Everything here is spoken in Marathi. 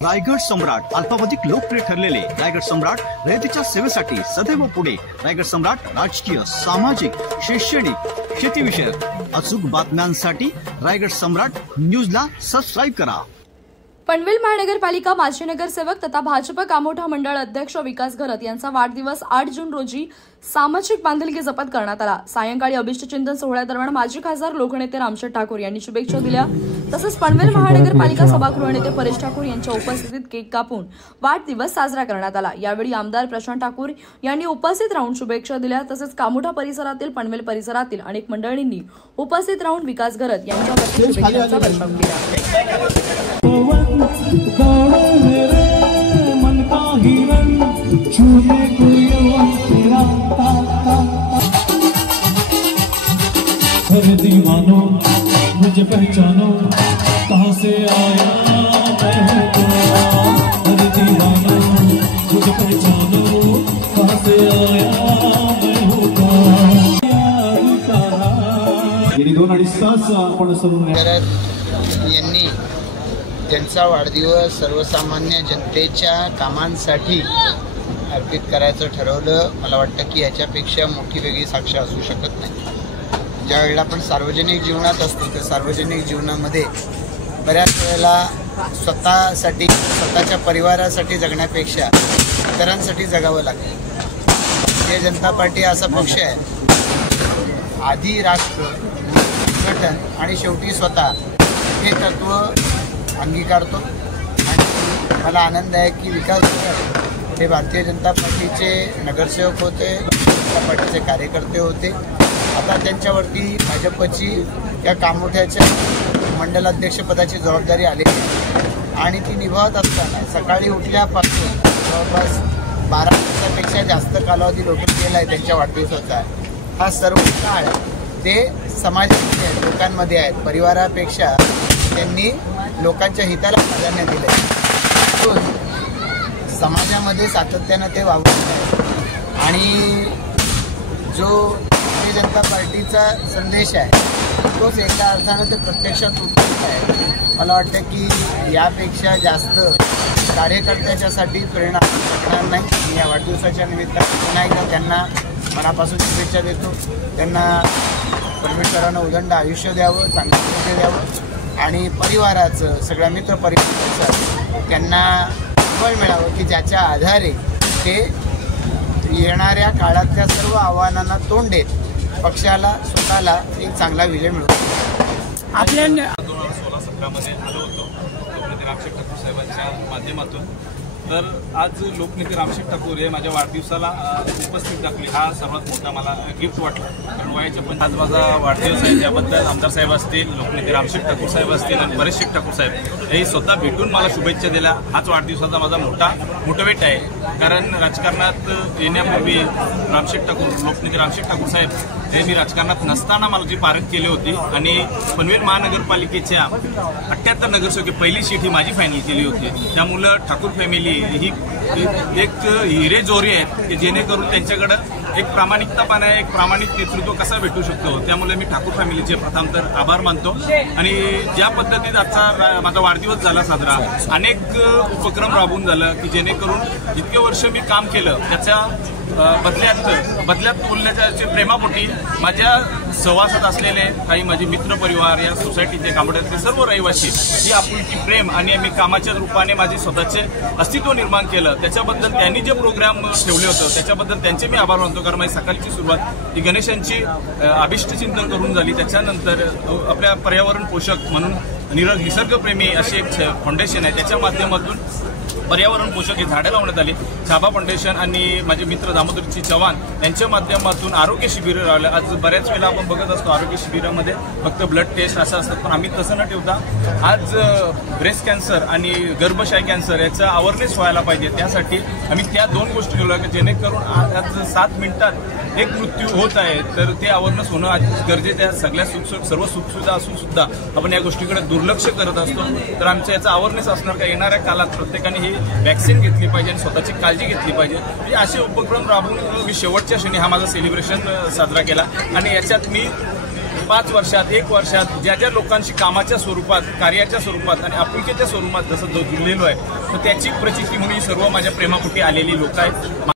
रायगड सम्राट अल्पावधीत लोकप्रिय ठरलेले रायगड सम्राट रयतेच्या सेवेसाठी सदैव पुढे। रायगड सम्राट राजकीय, सामाजिक, शैक्षणिक, शेतीविषयक अचूक बातम्यांसाठी रायगड सम्राट न्यूजला सबस्क्राइब करा। पनवेल महानगरपालिका माजी नगरसेवक तथा भाजप कामोठा मंडळ अध्यक्ष विकास घरत यांचा वाढदिवस 8 जून रोजी सामाजिक बांधिलकी जपत करण्यात आला। सायंकाळी अभिष्टचिंतन सोहळ्यादरम्यान माजी खासदार लोकनेते रामशेठ ठाकूर यांनी शुभेच्छा दिल्या। तसंच पनवेल महानगरपालिका सभागृह नेते परेश ठाकूर यांच्या उपस्थितीत केक कापून वाढदिवस साजरा करण्यात आला। यावेळी आमदार प्रशांत ठाकूर यांनी उपस्थित राहून शुभेच्छा दिल्या। तसेच कामोठा परिसरातील, पनवेल परिसरातील अनेक मंडळींनी उपस्थित राहून विकास घरत यांच्यावरती शुभेच्छांचा वर्षाव केला। मन का हिरन छूने को तेरा हर दीवानो मुझे पहचानो कहाँ से आया मैं हूँ हर दीवानो मुझे पहचानो कहाँ से आया मैं हूँ। गेली 2-2.5 तास आपण सरून यांनी त्यांचा वाढदिवस सर्वसामान्य जनतेच्या कामांसाठी अर्पित करायचं ठरवलं। मला वाटतं की याच्यापेक्षा मोठी वेगळी साक्ष असू शकत नाही। ज्या वेळेला आपण सार्वजनिक जीवनात असतो त्या सार्वजनिक जीवनामध्ये बऱ्याच वेळेला स्वतःसाठी, स्वतःच्या परिवारासाठी जगण्यापेक्षा इतरांसाठी जगावं लागतं। भारतीय जनता पार्टी असा पक्ष आहे, आधी राष्ट्र, संघटन आणि शेवटी स्वतः हे तत्व अंगीकारतो। आणि मला आनंद आहे की विकास घरत हे भारतीय जनता पार्टीचे नगरसेवक होते, भारतीय जनता पार्टीचे कार्यकर्ते होते। आता त्यांच्यावरती भाजपची या कामोठ्याच्या मंडलाध्यक्षपदाची जबाबदारी आलेली आहे आणि ती निभावत असताना सकाळी उठल्यापासून जवळपास 12 तासापेक्षा जास्त कालावधी लोटून आहे त्यांच्या वाढदिवसाचा। हा सर्व काळ ते समाजामध्ये आहेत, लोकांमध्ये आहेत। परिवारापेक्षा त्यांनी लोकांच्या हिताला प्राधान्य दिले, समाजामध्ये सातत्यानं ते वावरत आहेत। आणि जो भारतीय जनता पार्टीचा संदेश आहे तोच एका अर्थानं ते प्रत्यक्षात उतरत आहे। मला वाटतं की यापेक्षा जास्त कार्यकर्त्याच्यासाठी प्रेरणा शकणार नाही। मी या वाढदिवसाच्या निमित्तानं पुन्हा एकदा त्यांना मनापासून शुभेच्छा देतो। त्यांना परमेश्वरानं उदंड आयुष्य द्यावं, चांगलं आरोग्य द्यावं आणि परिवाराचं, सगळ्या मित्र परिवाराचं त्यांना बळ मिळावं की ज्याच्या आधारे ते येणाऱ्या काळातल्या सर्व आव्हानांना तोंड देत पक्षाला, स्वतःला एक चांगला विजय मिळवतो। आपल्या 2016-17 मध्ये आलो होतो लोकनेते रामशेठ ठाकूर साहेबांच्या माध्यमातून। तर आज लोकनेते रामशेठ ठाकूर हे माझ्या वाढदिवसाला उपस्थित दाखवले, हा सर्वात मोठा मला गिफ्ट वाटला। कारण वयाच्या पण आज माझा वाढदिवस आहे, त्याबद्दल आमदार साहेब असतील, लोकनेते रामशेठ ठाकूर साहेब असतील आणि परेश ठाकूर साहेब हे स्वतः भेटून मला शुभेच्छा दिल्या। हाच वाढदिवसाचा माझा मोठा मोटिवेट आहे। कारण राजकारणात येण्यापूर्वी रामशेठ ठाकूर, लोकनेते रामशेठ ठाकूर साहेब हे मी राजकारणात नसताना मला जी पारख केली होती आणि पनवेल महानगरपालिकेच्या 78 नगरसेवक पहिली सीट ही माझी फायनल केली होती। त्यामुळं ठाकूर फॅमिली ही एक हिरे जोरी आहेत की जेणेकरून त्यांच्याकडं एक प्रामाणिकतापणा, एक प्रामाणिक नेतृत्व कसा भेटू शकतो। त्यामुळे मी ठाकूर फॅमिलीचे प्रथम तर आभार मानतो। आणि ज्या पद्धतीत आजचा माझा वाढदिवस झाला साजरा, अनेक उपक्रम राबवून झालं की जेणेकरून जितके वर्ष मी काम केलं त्याच्या बदल्यात बोलण्याच्या प्रेमापोटी माझ्या सहवासात असलेले काही माझे मित्र परिवार, या सोसायटीचे, कामोठ्यातले सर्व रहिवासी ही आपुलकी, प्रेम आणि मी कामाच्या रूपाने माझे स्वतःचे अस्तित्व निर्माण केलं, त्याच्याबद्दल त्यांनी जे प्रोग्राम ठेवले होतं त्याच्याबद्दल त्यांचे मी आभार मानतो। कारण माझी सकाळची सुरुवात ही गणेशांची अभिष्टचिंतन करून झाली। त्याच्यानंतर आपल्या पर्यावरण पोषक म्हणून निसर्गप्रेमी अशी एक फाउंडेशन आहे, त्याच्या माध्यमातून पर्यावरण पोषक ही झाडं लावण्यात आली। छाबा फाउंडेशन आणि माझे मित्र दामोदरजी चव्हाण यांच्या माध्यमातून आरोग्य शिबिर राहिलं। आज बऱ्याच वेळेला आपण बघत असतो आरोग्य शिबिरामध्ये फक्त ब्लड टेस्ट असं असतं, पण आम्ही तसं न ठेवता आज ब्रेस्ट कॅन्सर आणि गर्भाशय कॅन्सर याचा अवेअरनेस व्हायला पाहिजे। त्यासाठी आम्ही त्या 2 गोष्टी ठेवल्या की जेणेकरून आज 7 मिनिटात एक मृत्यू होत आहे, तर ते अवेअरनेस होणं आज गरजेचं आहे। सगळ्या सर्व सुखसुविधा असून सुद्धा आपण या गोष्टीकडे दुर्लक्ष करत असतो। तर आमच्या याचा अवेअरनेस असणार का येणाऱ्या काळात प्रत्येकाने ही वॅक्सिन घेतली पाहिजे आणि स्वतःची काळजी घेतली पाहिजे। म्हणजे असे उपक्रम राबवून मी शेवटच्या क्षणी हा माझा सेलिब्रेशन साजरा केला आणि याच्यात मी 5 वर्षात 1 वर्षात ज्या ज्या लोकांशी कामाच्या स्वरूपात, कार्याच्या स्वरूपात आणि आपुलकीच्या स्वरूपात जसं जुळलेलो आहे, तर त्याची प्रचिती म्हणून सर्व माझ्या प्रेमापोटी आलेली लोक आहेत.